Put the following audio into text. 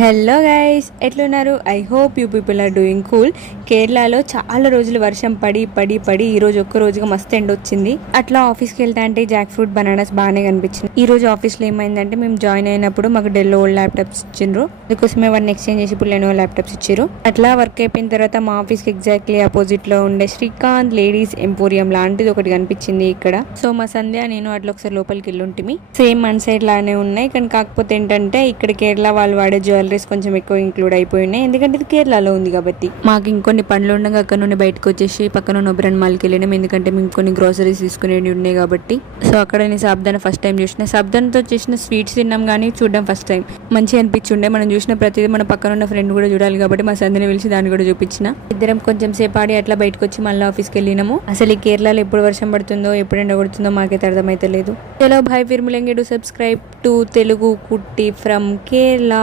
Hello guys, ఎట్లున్నారు? I hope you people are doing cool. కేరళలో చాలా రోజులు వర్షం పడి పడి పడి ఈ రోజు ఒక్క రోజుగా మస్తు ఎండ వచ్చింది. అట్లా ఆఫీస్కి వెళ్తా అంటే జాక్ ఫ్రూట్ బనానాస్ బాగానే కనిపించింది. ఈ రోజు ఆఫీస్లో ఏమైందంటే మేము జాయిన్ అయినప్పుడు మాకు డెల్ ఓల్డ్ ల్యాప్టాప్స్ ఇచ్చిండ్రు. అందుకోసమే వాడిని ఎక్స్చేంజ్ చేసి ఇప్పుడు లెనోవో ల్యాప్టాప్స్ ఇచ్చారు. అట్లా వర్క్ అయిపోయిన తర్వాత మా ఆఫీస్కి ఎగ్జాక్ట్లీ అపోజిట్ లో ఉండే శ్రీకాంత్ లేడీస్ ఎంపోరియం లాంటిది ఒకటి కనిపించింది ఇక్కడ. సో మా సంధ్య నేను అట్లా ఒకసారి లోపలికి వెళ్ళుంటిమి. సేమ్ మన సైడ్ లానే ఉన్నాయి, కానీ కాకపోతే ఏంటంటే ఇక్కడ కేరళ వాళ్ళు వాడే జ్యువెలరీస్ కొంచెం ఎక్కువ ఇంక్లూడ్ అయిపోయినాయి, ఎందుకంటే ఇది కేరళలో ఉంది కాబట్టి. మాకు ఇంకొన్ని పనులు ఉండగా అక్కడ నుండి బయటకు వచ్చేసి పక్కన ఉన్న ఒబ్రన్ మాల్కి వెళ్ళినాం, ఎందుకంటే మేము కొన్ని గ్రోసరీస్ తీసుకునేవి ఉన్నాయి కాబట్టి. సో అక్కడ నేను సాబ్దాన ఫస్ట్ టైం చూసిన, సాబ్దానతో చేసిన స్వీట్స్ తిన్నాం కానీ చూడడం ఫస్ట్ టైం. మంచిగా అనిపించుండే. మనం చూసిన ప్రతిదీ మన పక్కన ఉన్న ఫ్రెండ్ కూడా చూడాలి కాబట్టి మా సంధిని పిలిచి దాన్ని కూడా చూపించిన. ఇద్దరం కొంచెం సేపు ఆడి అట్లా బయటకు వచ్చి మళ్ళీ ఆఫీస్కి వెళ్ళినాము. అసలు ఈ కేరళలో ఎప్పుడు వర్షం పడుతుందో ఎప్పుడు ఎండ కొడుతుందో మాకైతే అర్థమైతే లేదు. చలో భాయ్, Phir మిలేంగే. Do subscribe to Telugu కుట్టి ఫ్రమ్ కేరళ.